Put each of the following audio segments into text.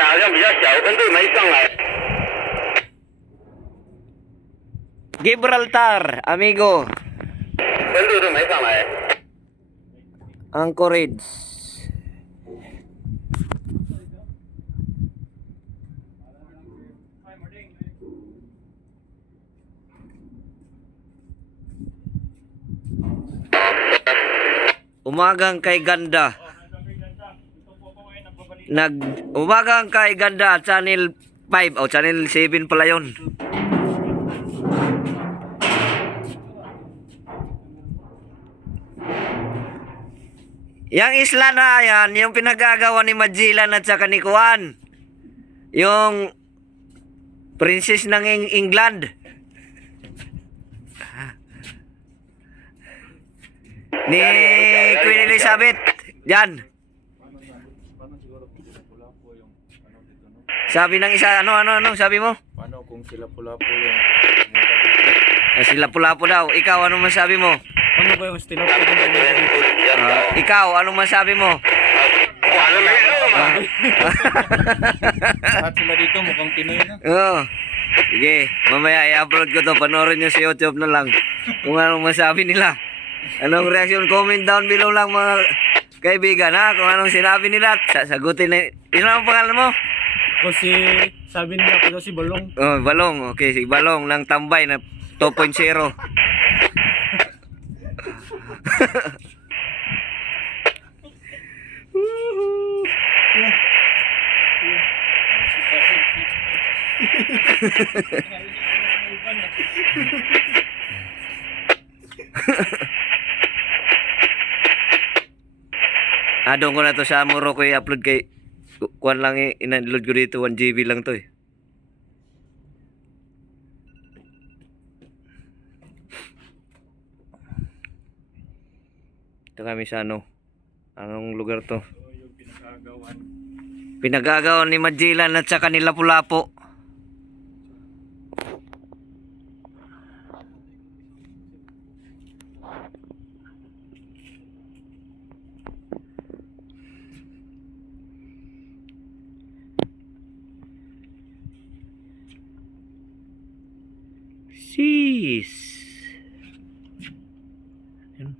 好像比较小，温度没上来。 Gibraltar, amigo. 温度都没上来。 Anchorage. Umagang kay ganda. Umagang kay ganda, channel 5 o channel 7 pala yun. Yang isla na yan, yung pinagagawa ni Magellan at saka ni Juan. Yung princess ng England. Ni Queen Elizabeth. Yan. Sabi ng isa, ano, sabi mo? Paano kung sila pula-po yung Sila pula-po daw. Ikaw, anong masabi mo? ano ba yung sila po dito? Ikaw, anong masabi mo? Lahat sila dito mukhang Pinoy na. Oo. Sige, mamaya i-upload ko to. Panoorin nyo sa YouTube na lang. Kung anong masabi nila. Anong reaction? Comment down below lang mga kaibigan ha. Kung anong sinabi nila. Sagutin na. Yun ang pangalan mo? Kasi sabi nila ako daw si Balong. Oh, Balong. Okay, si Balong ng tambay na 2.0. Doon ko na to sa Amuro ko i-upload kay kuan lang in-upload ko dito 1 GB lang to eh. Ito kami sa ano? Anong lugar to? Yung pinagagawan. Pinagagawan ni Magellan at saka ni Lapu-Lapu. Sis. Yun.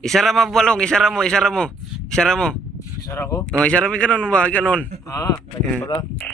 Isara mo Balong, isara mo. Sara ko? Oh, isara mo ganun ba, ganun. Kanya pala.